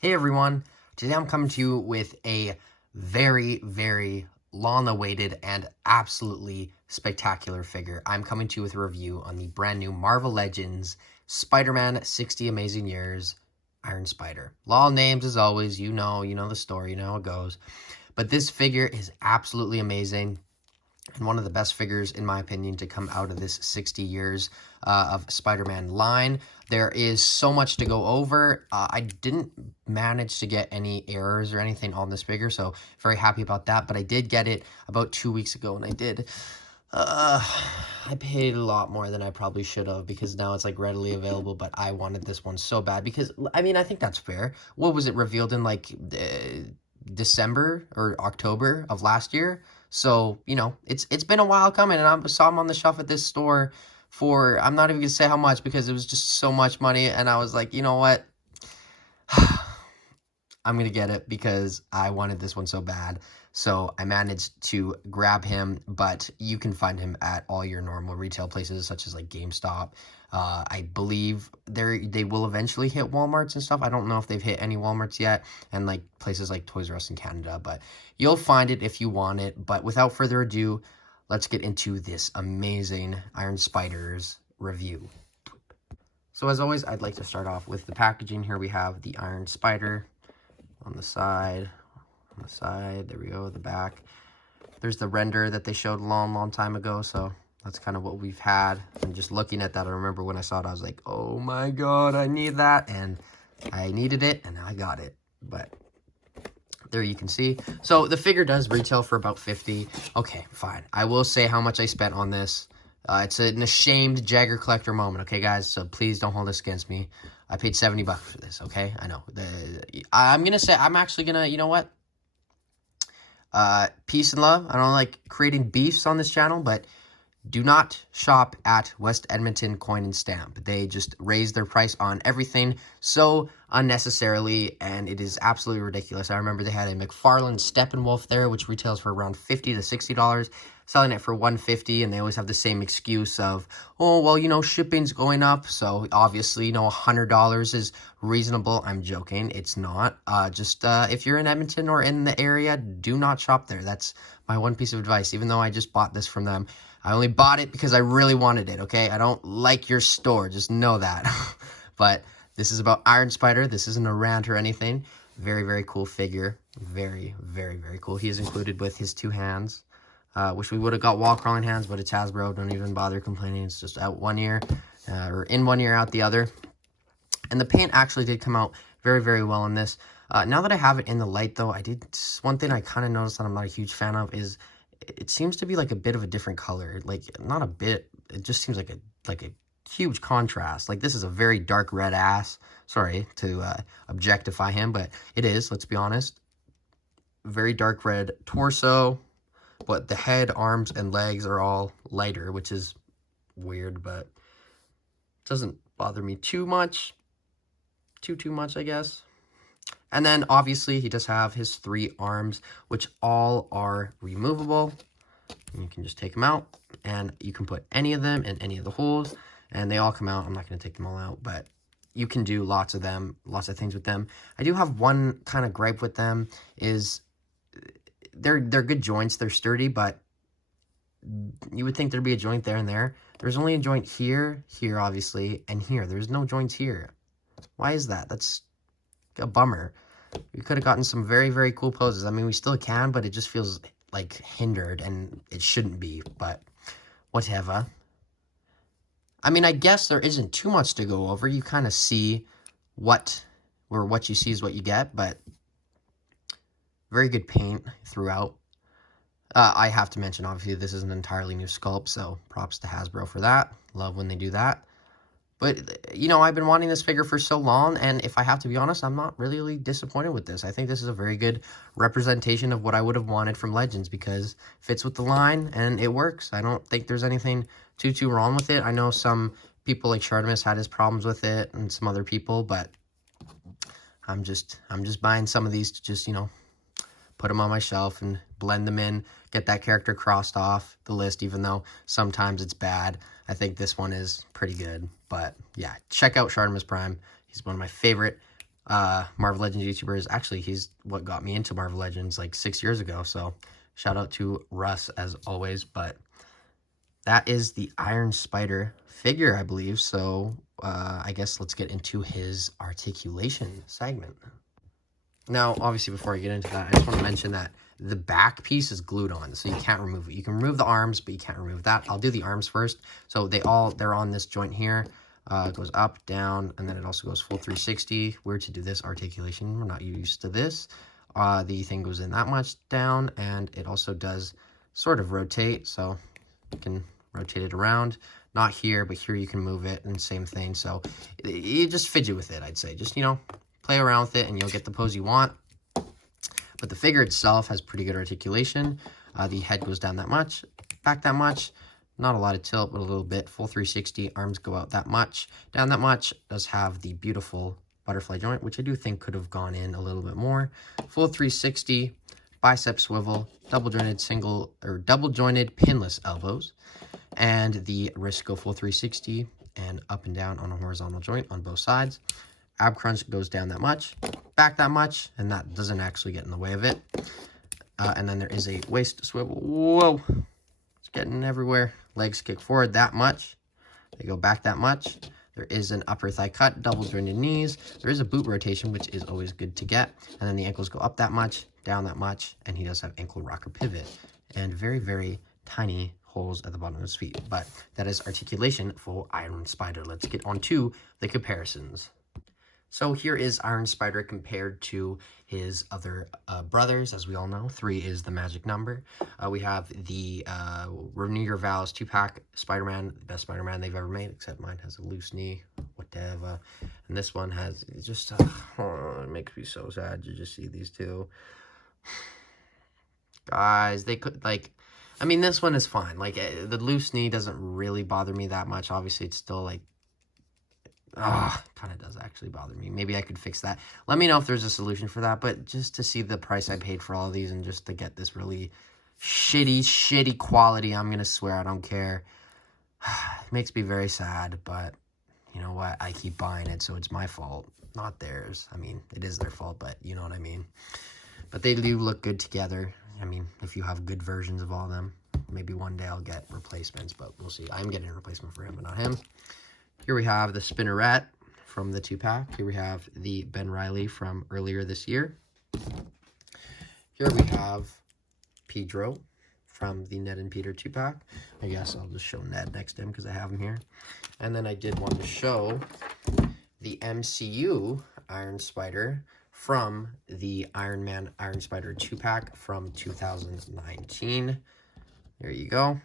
Hey everyone, today I'm coming to you with a very long-awaited and absolutely spectacular figure. I'm coming to you with a review on the brand new Marvel Legends Spider-Man 60 Amazing Years Iron Spider. Law names as always, you know the story, you know how it goes. But this figure is absolutely amazing. And one of the best figures, in my opinion, to come out of this 60 years of Spider-Man line. There is so much to go over. I didn't manage to get any errors or anything on this figure, so very happy about that. But I did get it about 2 weeks ago, and I paid a lot more than I probably should have because now it's like readily available, but I wanted this one so bad because, I mean, I think that's fair. What was it revealed in like December or October of last year? So, it's been a while coming, and I saw him on the shelf at this store for, I'm not even going to say how much because it was just so much money, and I was like, you know what? I'm going to get it because I wanted this one so bad. So I managed to grab him, but you can find him at all your normal retail places, such as like GameStop. I believe they will eventually hit Walmarts and stuff. I don't know if they've hit any Walmarts yet, and like places like Toys R Us in Canada, but you'll find it if you want it. But without further ado, let's get into this amazing Iron Spiders review. So as always, I'd like to start off with the packaging. Here we have the Iron Spider on the side, there we go, the back. There's the render that they showed a long time ago, so that's kind of what we've had. And just looking at that, I remember when I saw it, I was like, oh my god, I need that, and I needed it, and I got it. But there you can see. So the figure does retail for about $50. Okay, fine. I will say how much I spent on this. It's an ashamed Jagger collector moment, okay, guys? So please don't hold this against me. I paid $70 for this, okay? I know. I'm actually gonna, you know what? Peace and love. I don't like creating beefs on this channel, but do not shop at West Edmonton Coin and Stamp. They just raise their price on everything so unnecessarily, and it is absolutely ridiculous. I remember they had a McFarlane Steppenwolf there, which retails for around $50 to $60, selling it for $150, and they always have the same excuse of, oh, well, shipping's going up, so obviously, $100 is reasonable. I'm joking. It's not. If you're in Edmonton or in the area, do not shop there. That's my one piece of advice, even though I just bought this from them. I only bought it because I really wanted it, okay? I don't like your store. Just know that. But this is about Iron Spider. This isn't a rant or anything. Very cool figure. Very cool. He is included with his 2 hands. Wish we would have got wall-crawling hands, but it's Hasbro. Don't even bother complaining. It's just out one ear, or in one ear, out the other. And the paint actually did come out very well on this. Now that I have it in the light, though, one thing I kind of noticed that I'm not a huge fan of is it seems to be like a bit of a different color. Like, not a bit, it just seems like a huge contrast. Like, this is a very dark red ass. Sorry to objectify him, but it is, let's be honest. Very dark red torso, but the head, arms, and legs are all lighter, which is weird, but doesn't bother me too much. Too much, I guess. And then, obviously, he does have his 3 arms, which all are removable. And you can just take them out, and you can put any of them in any of the holes, and they all come out. I'm not going to take them all out, but you can do lots of things with them. I do have one kind of gripe with them, is they're good joints. They're sturdy, but you would think there'd be a joint there and there. There's only a joint here, obviously, and here. There's no joints here. Why is that? That's a bummer. We could have gotten some very cool poses. I mean, we still can, but it just feels like hindered, and it shouldn't be, but whatever. I mean, I guess there isn't too much to go over. You kind of see what you see is what you get, but very good paint throughout. I have to mention, obviously, this is an entirely new sculpt, so props to Hasbro for that. Love when they do that. But, I've been wanting this figure for so long, and if I have to be honest, I'm not really disappointed with this. I think this is a very good representation of what I would have wanted from Legends because it fits with the line, and it works. I don't think there's anything too wrong with it. I know some people like Shartimus had his problems with it, and some other people, but I'm just buying some of these to just, put them on my shelf and blend them in, get that character crossed off the list, even though sometimes it's bad. I think this one is pretty good. But yeah, check out Shartimus Prime. He's one of my favorite Marvel Legends YouTubers. Actually, he's what got me into Marvel Legends like 6 years ago. So shout out to Russ as always. But that is the Iron Spider figure, I believe. So I guess let's get into his articulation segment. Now, obviously, before I get into that, I just want to mention that the back piece is glued on, so you can't remove it. You can remove the arms, but you can't remove that. I'll do the arms first. So they're on this joint here. It goes up, down, and then it also goes full 360. We're to do this articulation. We're not used to this. The thing goes in that much down, and it also does sort of rotate, so you can rotate it around. Not here, but here you can move it, and same thing. So you just fidget with it, I'd say. Just, you know, play around with it, and you'll get the pose you want. But the figure itself has pretty good articulation. The head goes down that much, back that much. Not a lot of tilt, but a little bit. Full 360, arms go out that much, down that much. Does have the beautiful butterfly joint, which I do think could have gone in a little bit more. Full 360, bicep swivel, double jointed pinless elbows, and the wrists go full 360 and up and down on a horizontal joint on both sides. Ab crunch goes down that much, back that much, and that doesn't actually get in the way of it. And then there is a waist swivel. Whoa, it's getting everywhere. Legs kick forward that much. They go back that much. There is an upper thigh cut, double jointed knees. There is a boot rotation, which is always good to get. And then the ankles go up that much, down that much, and he does have ankle rocker pivot. And very, very tiny holes at the bottom of his feet. But that is articulation for Iron Spider. Let's get on to the comparisons. So here is Iron Spider compared to his other brothers. As we all know, 3 is the magic number. We have the Renew Your Vows 2-pack Spider-Man, the best Spider-Man they've ever made, except mine has a loose knee, whatever. And this one has just, oh, it makes me so sad to just see these two. Guys, they could, like, I mean, this one is fine. Like, the loose knee doesn't really bother me that much. Obviously, it's still, like, kind of does actually bother me. Maybe I could fix that. Let me know if there's a solution for that. But just to see the price I paid for all of these and just to get this really shitty quality, I'm going to swear I don't care. It makes me very sad, but you know what? I keep buying it, so it's my fault, not theirs. I mean, it is their fault, but you know what I mean. But they do look good together. I mean, if you have good versions of all of them, maybe one day I'll get replacements, but we'll see. I'm getting a replacement for him, but not him. Here we have the Spinneret from the 2-pack. Here we have the Ben Reilly from earlier this year. Here we have Pedro from the Ned and Peter 2-pack. I guess I'll just show Ned next to him because I have him here. And then I did want to show the MCU Iron Spider from the Iron Man Iron Spider 2-pack from 2019. There you go.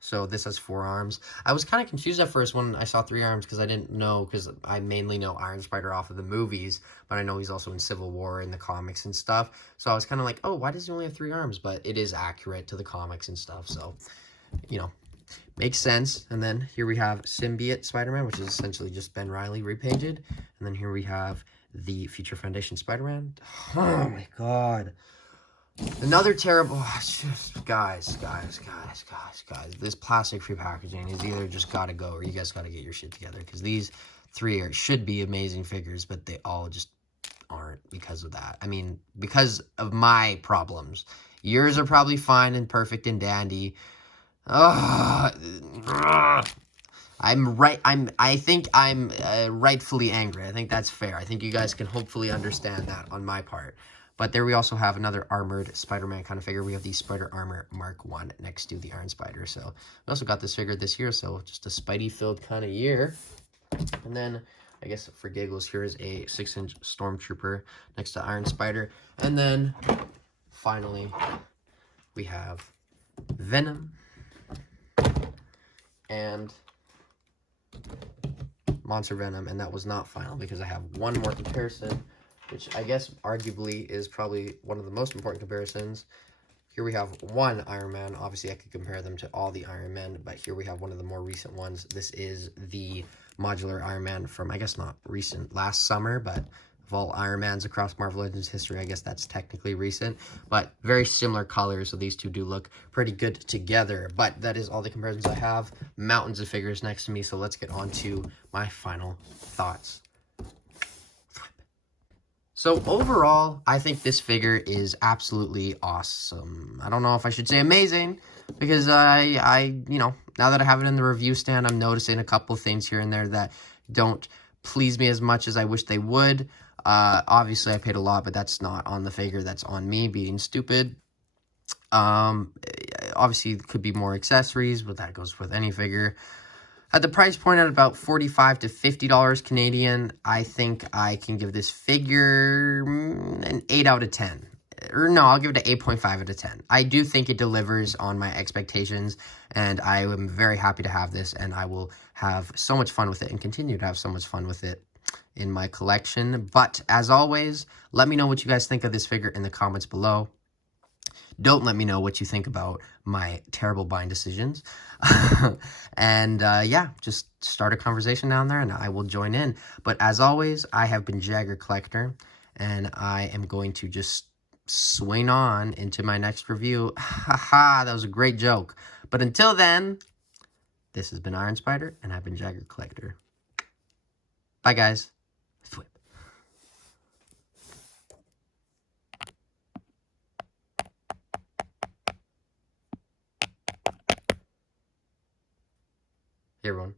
So this has 4 arms. I was kind of confused at first when I saw 3 arms because I didn't know, because I mainly know Iron Spider off of the movies, but I know he's also in Civil War in the comics and stuff. So I was kind of like, oh, why does he only have 3 arms? But it is accurate to the comics and stuff. So, you know, makes sense. And then here we have Symbiote Spider-Man, which is essentially just Ben Reilly repainted. And then here we have the Future Foundation Spider-Man. Oh my God. Another terrible, guys, this plastic-free packaging is either just gotta go or you guys gotta get your shit together, because these 3 should be amazing figures, but they all just aren't because of that. I mean, because of my problems. Yours are probably fine and perfect and dandy. I think I'm rightfully angry. I think that's fair. I think you guys can hopefully understand that on my part. But there we also have another armored Spider-Man kind of figure. We have the Spider Armor Mark 1 next to the Iron Spider. So we also got this figure this year, so just a Spidey-filled kind of year. And then, I guess for giggles, here is a 6-inch Stormtrooper next to Iron Spider. And then, finally, we have Venom and Monster Venom. And that was not final because I have one more comparison, which I guess arguably is probably one of the most important comparisons. Here we have one Iron Man. Obviously, I could compare them to all the Iron Men, but here we have one of the more recent ones. This is the modular Iron Man from, I guess not recent, last summer, but of all Iron Mans across Marvel Legends history, I guess that's technically recent, but very similar colors, so these two do look pretty good together. But that is all the comparisons I have. Mountains of figures next to me, so let's get on to my final thoughts. So overall, I think this figure is absolutely awesome. I don't know if I should say amazing, because you know, now that I have it in the review stand, I'm noticing a couple things here and there that don't please me as much as I wish they would. Obviously, I paid a lot, but that's not on the figure. That's on me being stupid. Obviously, it could be more accessories, but that goes with any figure. At the price point at about $45 to $50 Canadian, I think I can give this figure an 8 out of 10. Or no, I'll give it an 8.5 out of 10. I do think it delivers on my expectations, and I am very happy to have this, and I will have so much fun with it and continue to have so much fun with it in my collection. But as always, let me know what you guys think of this figure in the comments below. Don't let me know what you think about my terrible buying decisions. And yeah, just start a conversation down there and I will join in. But as always, I have been Jagger Collector, and I am going to just swing on into my next review. Haha, that was a great joke. But until then, this has been Iron Spider, and I've been Jagger Collector. Bye, guys. Flip. Hey, everyone.